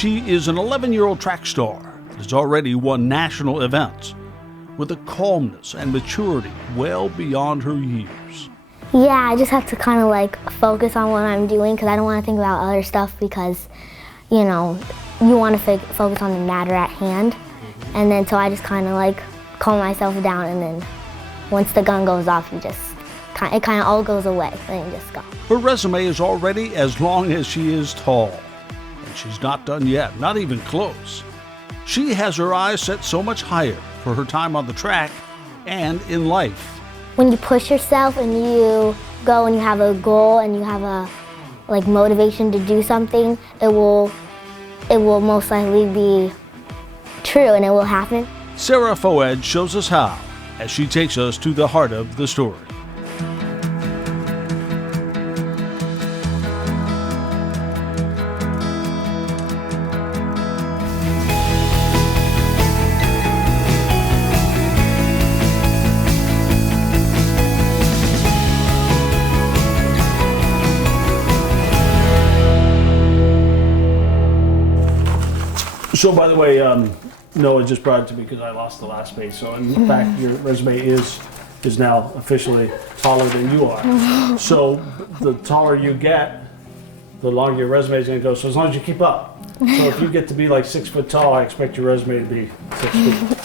She is an 11-year-old track star that has already won national events with a calmness and maturity well beyond her years. Yeah, I just have to kind of like focus on what I'm doing because I don't want to think about other stuff because, you know, you want to focus on the matter at hand. And then so I just kind of like calm myself down, and then once the gun goes off, it kind of all goes away, and you just go. Her resume is already as long as she is tall, and she's not done yet, not even close. She has her eyes set so much higher for her time on the track and in life. When you push yourself and you go and you have a goal and you have a like motivation to do something, it will most likely be true and it will happen. Sarah Foad shows us how as she takes us to the heart of the story. So, by the way, Noah just brought it to me because I lost the last page. So, in fact, your resume is now officially taller than you are. So, the taller you get, the longer your resume is going to go. So, as long as you keep up. So, if you get to be like 6 foot tall, I expect your resume to be 6 feet.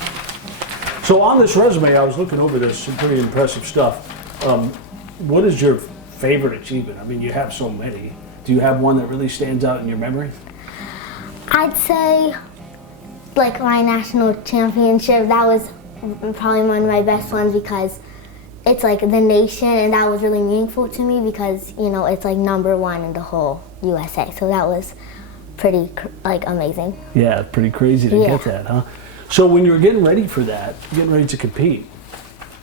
So, on this resume, I was looking over this, some pretty impressive stuff. What is your favorite achievement? I mean, you have so many. Do you have one that really stands out in your memory? I'd say like my national championship, that was probably one of my best ones because it's like the nation, and that was really meaningful to me because, you know, it's like #1 in the whole USA. So that was pretty like amazing. Yeah, pretty crazy to get that, huh? So when you were getting ready for that, getting ready to compete,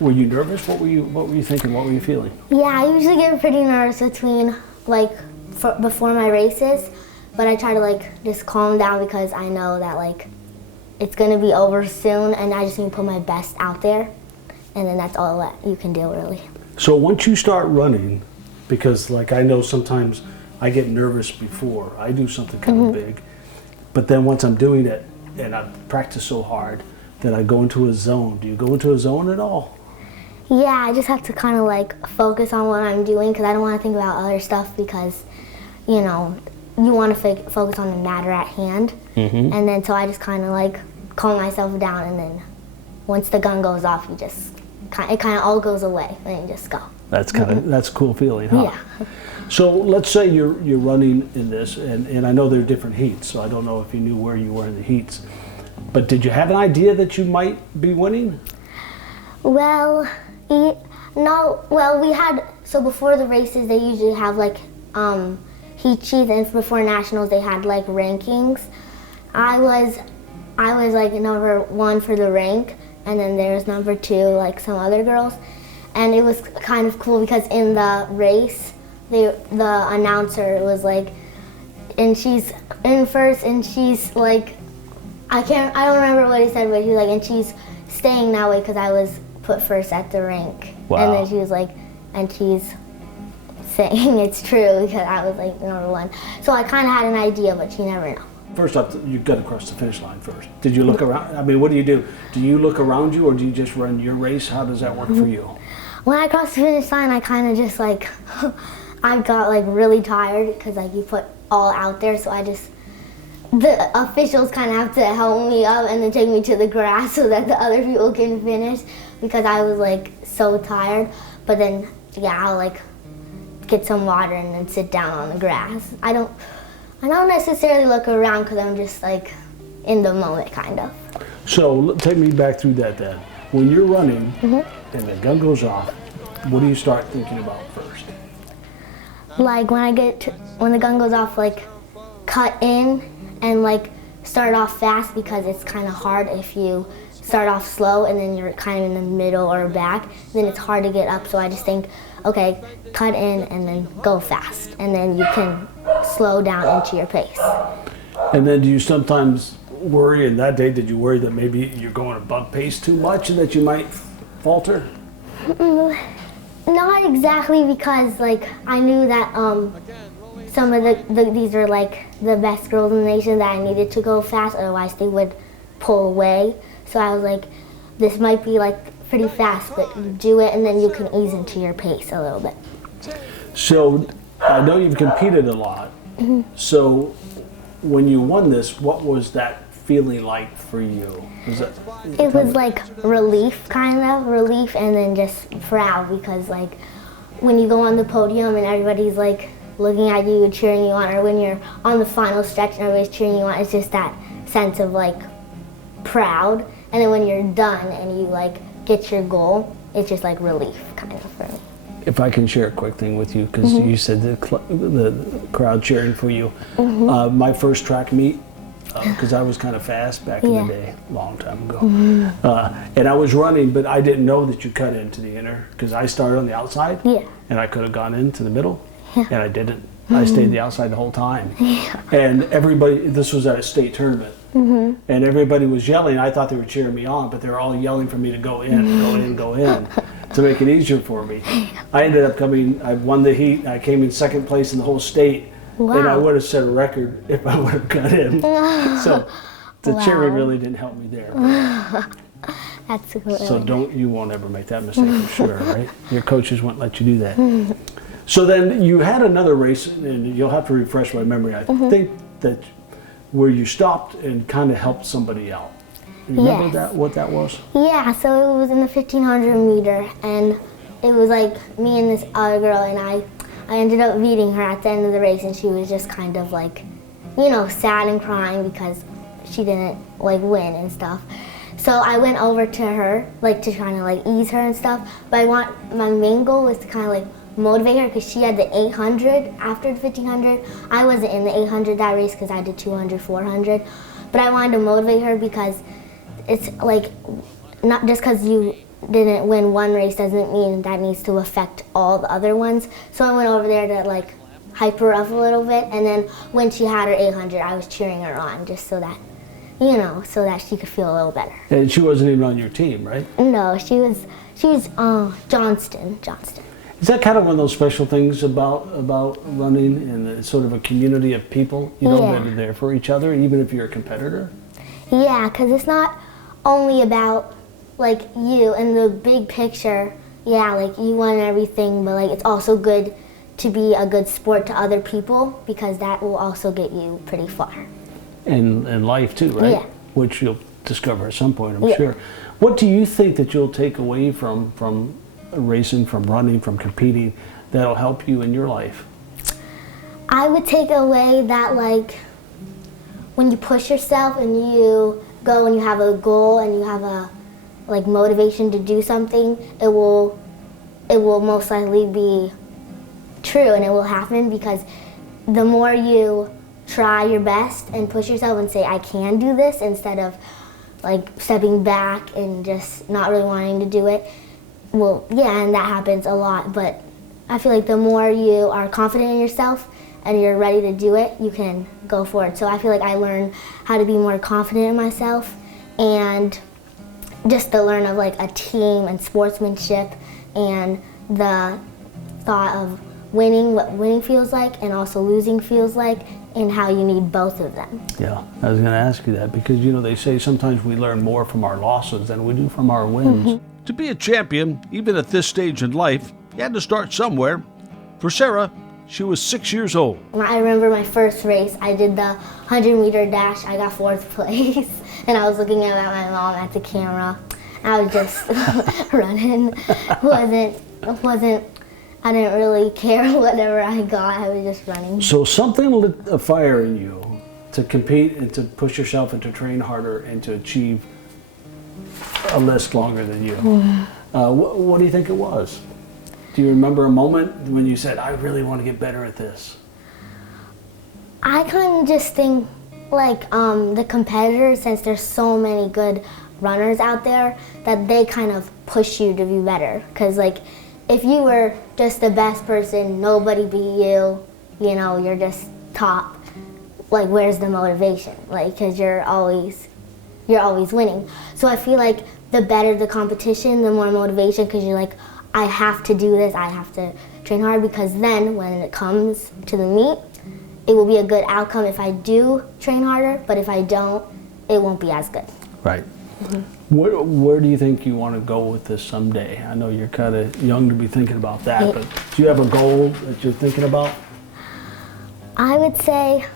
were you nervous? What were you thinking? What were you feeling? Yeah, I usually get pretty nervous between before my races. But I try to like just calm down because I know that like it's gonna be over soon, and I just need to put my best out there, and then that's all that you can do really. So once you start running, because like I know sometimes I get nervous before I do something kind of big, but then once I'm doing it and I practice so hard that I go into a zone. Do you go into a zone at all? Yeah, I just have to kind of like focus on what I'm doing because I don't want to think about other stuff because, you know, you want to focus on the matter at hand, and then so I just kind of like calm myself down, and then once the gun goes off, it kind of all goes away, and you just go. That's that's a cool feeling, huh? Yeah. So let's say you're running in this, and I know there are different heats, so I don't know if you knew where you were in the heats, but did you have an idea that you might be winning? Well, no. Well, we had before the races, they usually have like heat sheets, and before nationals they had like rankings. I was like #1 for the rank, and then there's #2 like some other girls, and it was kind of cool because in the race the announcer was like, and she's in first, and she's like, I don't remember what he said, but he was like, and she's staying that way because I was put first at the rank. Wow. And then she was like, and she's saying it's true because I was like #1. So I kind of had an idea, but you never know. First up, you've got to cross the finish line first. Did you look around? I mean, what do you do? Do you look around you, or do you just run your race? How does that work for you? When I crossed the finish line, I kind of just like, I got like really tired because like you put all out there, so the officials kind of have to help me up and then take me to the grass so that the other people can finish because I was like so tired. But then, yeah, I'll like get some water and then sit down on the grass. I don't necessarily look around because I'm just like in the moment, kind of. So take me back through that then. When you're running and the gun goes off, what do you start thinking about first? Like when the gun goes off, like cut in and like start off fast because it's kind of hard if you start off slow and then you're kind of in the middle or back, then it's hard to get up. So I just think, okay, cut in and then go fast, and then you can slow down into your pace. And then do you sometimes worry, and that day did you worry that maybe you're going above pace too much and that you might falter? Not exactly, because like I knew that some of these are like the best girls in the nation that I needed to go fast, otherwise they would pull away. So I was like, this might be like pretty fast, but you do it and then you can ease into your pace a little bit. So I know you've competed a lot. So when you won this, what was that feeling like for you? It was like relief, and then just proud, because like when you go on the podium and everybody's like looking at you and cheering you on, or when you're on the final stretch and everybody's cheering you on, it's just that sense of like proud. And then when you're done and you like get your goal, it's just like relief kind of for me. If I can share a quick thing with you, because you said the crowd cheering for you. My first track meet, because I was kind of fast back in the day, a long time ago. And I was running, but I didn't know that you cut into the inner, because I started on the outside, and I could have gone into the middle, and I didn't. I stayed the outside the whole time. And everybody, this was at a state tournament, and everybody was yelling. I thought they were cheering me on, but they were all yelling for me to go in, go in, go in, to make it easier for me. I ended up I won the heat. I came in second place in the whole state. Wow. And I would have set a record if I would have got in. So the cheering really didn't help me there. That's good. So you won't ever make that mistake for sure, right? Your coaches won't let you do that. So then you had another race, and you'll have to refresh my memory. I think that where you stopped and kind of helped somebody out. Remember that? What that was? Yeah, so it was in the 1500 meter, and it was like me and this other girl, and I ended up beating her at the end of the race, and she was just kind of like, you know, sad and crying because she didn't like win and stuff. So I went over to her, like to kind of like ease her and stuff. But my main goal was to kind of like motivate her, because she had the 800 after the 1500. I wasn't in the 800 that race because I did 200, 400. But I wanted to motivate her, because it's like, not just because you didn't win one race doesn't mean that needs to affect all the other ones. So I went over there to like hype her up a little bit, and then when she had her 800, I was cheering her on, just so that, you know, so that she could feel a little better. And she wasn't even on your team, right? No, she was Johnston. Is that kind of one of those special things about running, and it's sort of a community of people, you know, that are there for each other, even if you're a competitor? Yeah, because it's not only about like you and the big picture. Yeah, like you won everything, but like it's also good to be a good sport to other people, because that will also get you pretty far. In life too, right? Yeah. Which you'll discover at some point, I'm sure. What do you think that you'll take away from racing, from running, from competing, that'll help you in your life? I would take away that like when you push yourself and you go and you have a goal and you have a like motivation to do something, it will most likely be true, and it will happen, because the more you try your best and push yourself and say I can do this, instead of like stepping back and just not really wanting to do it. Well, yeah, and that happens a lot, but I feel like the more you are confident in yourself and you're ready to do it, you can go for it. So I feel like I learned how to be more confident in myself, and just the learn of like a team and sportsmanship, and the thought of winning, what winning feels like, and also losing feels like, and how you need both of them. Yeah, I was going to ask you that, because you know they say sometimes we learn more from our losses than we do from our wins. To be a champion, even at this stage in life, you had to start somewhere. For Sarah, she was 6 years old. I remember my first race, I did the 100-meter dash, I got 4th place, and I was looking at my mom at the camera. I was just running. I didn't really care whatever I got, I was just running. So something lit a fire in you to compete and to push yourself and to train harder and to achieve a list longer than you. What do you think it was? Do you remember a moment when you said, I really want to get better at this? I kind of just think like the competitors, since there's so many good runners out there, that they kind of push you to be better. Because like if you were just the best person, nobody beat you, you know, you're just top, like where's the motivation? Like, because you're always winning. So I feel like the better the competition, the more motivation, because you're like, I have to do this, I have to train hard, because then when it comes to the meet, it will be a good outcome if I do train harder, but if I don't, it won't be as good. Right. Where do you think you want to go with this someday? I know you're kind of young to be thinking about that, Yeah. but do you have a goal that you're thinking about? I would say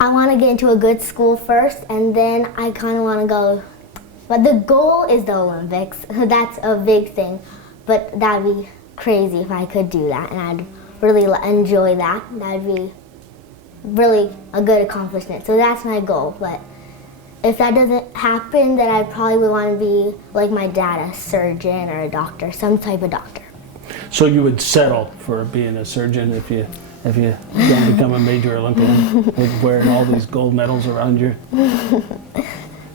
I want to get into a good school first, and then I kind of want to go, but the goal is the Olympics. That's a big thing, but that'd be crazy if I could do that, and I'd really enjoy that. That'd be really a good accomplishment. So that's my goal, but if that doesn't happen, then I probably would want to be like my dad, a surgeon or a doctor, some type of doctor. So you would settle for being a surgeon if you don't become a major Olympian with wearing all these gold medals around you?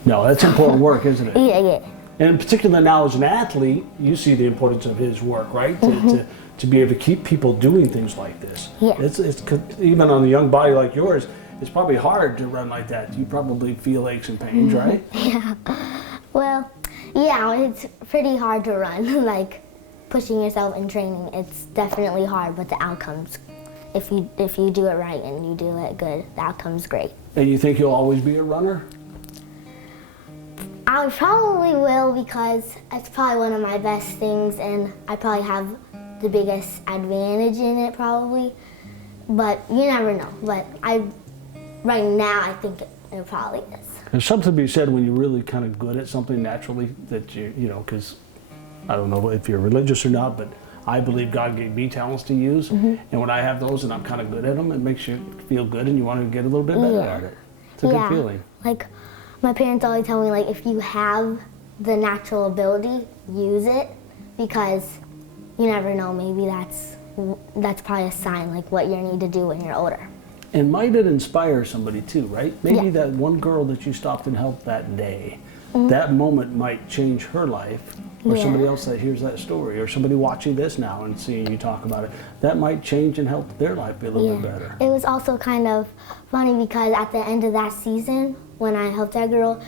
No, that's important work, isn't it? Yeah. And in particular now as an athlete, you see the importance of his work, right? To be able to keep people doing things like this. Yeah. It's even on a young body like yours, it's probably hard to run like that. You probably feel aches and pains, right? Yeah. Well, yeah, it's pretty hard to run. Like pushing yourself in training, it's definitely hard, but the outcomes, if you do it right and you do it good, the outcome's great. And you think you'll always be a runner? I probably will, because it's probably one of my best things, and I probably have the biggest advantage in it probably, but you never know. But right now I think it probably is. There's something to be said when you're really kind of good at something naturally that you know, because I don't know if you're religious or not, but I believe God gave me talents to use, and when I have those and I'm kind of good at them, it makes you feel good and you want to get a little bit better at it. It's a good feeling. Like my parents always tell me, like, if you have the natural ability, use it, because you never know, maybe that's probably a sign, like what you need to do when you're older. And might it inspire somebody too, right? Maybe Yeah. that one girl that you stopped and helped that day, that moment might change her life, or Yeah. somebody else that hears that story, or somebody watching this now and seeing you talk about it, that might change and help their life be a little bit better. It was also kind of funny because at the end of that season, when I helped that girl,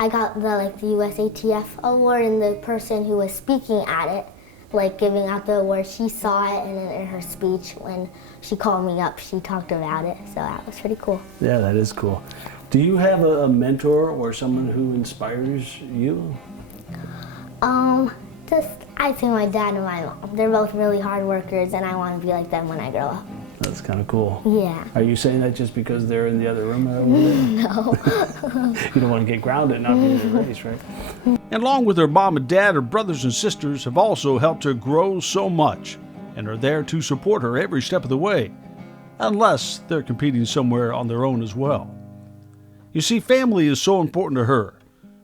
I got the USATF award, and the person who was speaking at it, like giving out the award, she saw it, and then in her speech, when she called me up, she talked about it. So that was pretty cool. Yeah, that is cool. Do you have a mentor or someone who inspires you? I'd say my dad and my mom. They're both really hard workers, and I want to be like them when I grow up. That's kind of cool. Yeah. Are you saying that just because they're in the other room over there? No. You don't want to get grounded and not be in the race, right? And along with her mom and dad, her brothers and sisters have also helped her grow so much and are there to support her every step of the way, unless they're competing somewhere on their own as well. You see, family is so important to her,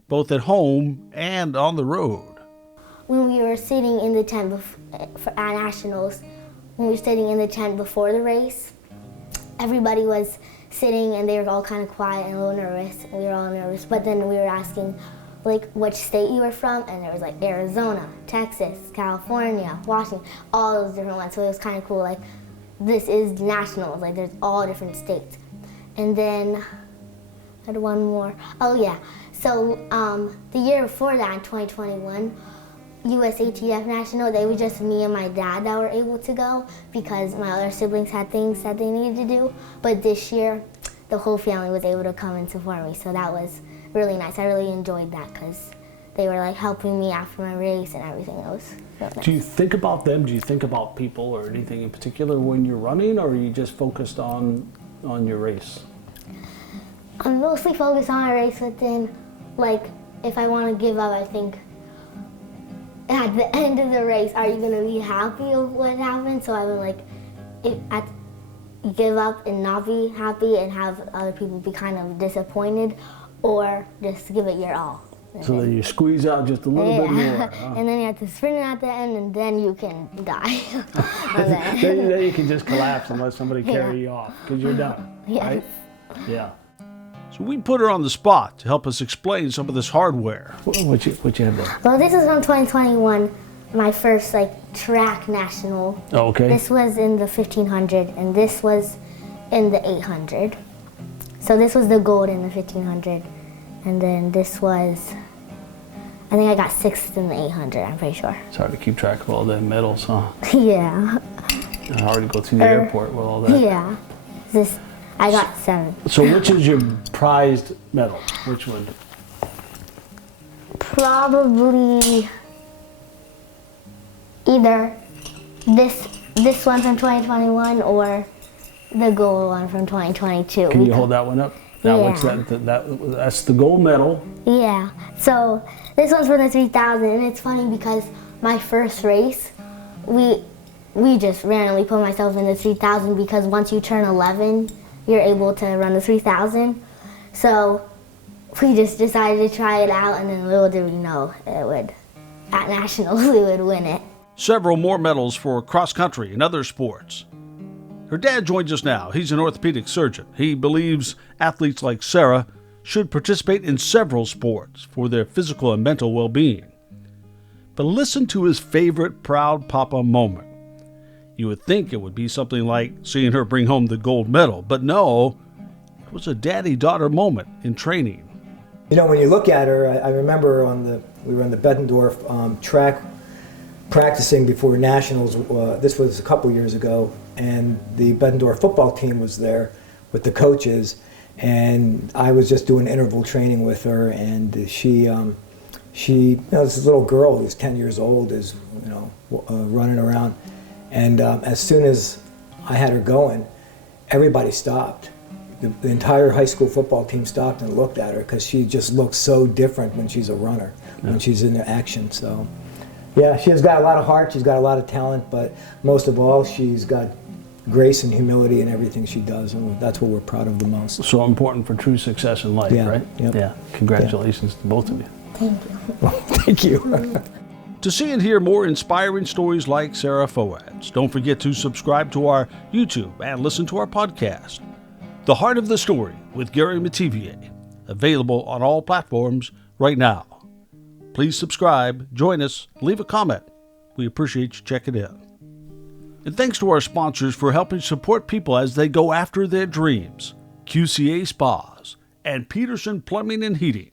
both at home and on the road. When we were sitting in the tent for our nationals, when we were sitting in the tent before the race, everybody was sitting and they were all kind of quiet and a little nervous. We were all nervous, but then we were asking like which state you were from, and there was like Arizona, Texas, California, Washington, all those different ones. So it was kind of cool, like this is nationals, like there's all different states. And then I had one more. Oh yeah, so the year before that, in 2021, USATF National, they were just me and my dad that were able to go because my other siblings had things that they needed to do. But this year, the whole family was able to come and support me, so that was really nice. I really enjoyed that because they were like helping me after my race and everything. It was really nice. Do you think about them? Do you think about people or anything in particular when you're running, or are you just focused on your race? I'm mostly focused on my race, but then, like, if I want to give up, I think at the end of the race, are you gonna be happy with what happened? So I would like, give up and not be happy and have other people be kind of disappointed, or just give it your all. So then you squeeze out just a little bit more. And then you have to sprint it at the end, and then you can die. Then you can just collapse and let somebody carry you off because you're done. Yes. Right? Yeah. So we put her on the spot to help us explain some of this hardware. What you have there? Well, this is from 2021, my first track national. Oh, okay. This was in the 1500, and this was in the 800. So this was the gold in the 1500, and then this was, I think I got 6th in the 800, I'm pretty sure. It's hard to keep track of all the medals, huh? Yeah. I already go through the airport with all that. Yeah. I got 7. So which is your prized medal? Which one? Probably either this one from 2021 or the gold one from 2022. Can you hold that one up? That Yeah. looks that's the gold medal. Yeah. So this one's for the 3000, and it's funny because my first race, we just randomly put myself in the 3000 because once you turn 11, you're able to run the 3000. So we just decided to try it out, and then little did we know at nationals we would win it. Several more medals for cross country and other sports. Her dad joins us now. He's an orthopedic surgeon. He believes athletes like Sarah should participate in several sports for their physical and mental well-being. But listen to his favorite proud papa moment. You would think it would be something like seeing her bring home the gold medal, but no, it was a daddy-daughter moment in training. You know, when you look at her, I remember we were on the Bettendorf track practicing before nationals. This was a couple years ago, and the Bettendorf football team was there with the coaches, and I was just doing interval training with her, and she this little girl who's 10 years old is, running around, and as soon as I had her going, everybody stopped. The entire high school football team stopped and looked at her because she just looks so different when she's a runner, when she's in action. So, yeah, she's got a lot of heart, she's got a lot of talent, but most of all, she's got grace and humility in everything she does, and that's what we're proud of the most. So important for true success in life, Yeah, right? yep. Yeah. Congratulations to both of you. Thank you. Thank you. To see and hear more inspiring stories like Sarah Foad's, don't forget to subscribe to our YouTube and listen to our podcast, The Heart of the Story with Gary Mativier, available on all platforms right now. Please subscribe, join us, leave a comment. We appreciate you checking in. And thanks to our sponsors for helping support people as they go after their dreams, QCA Spas and Peterson Plumbing and Heating.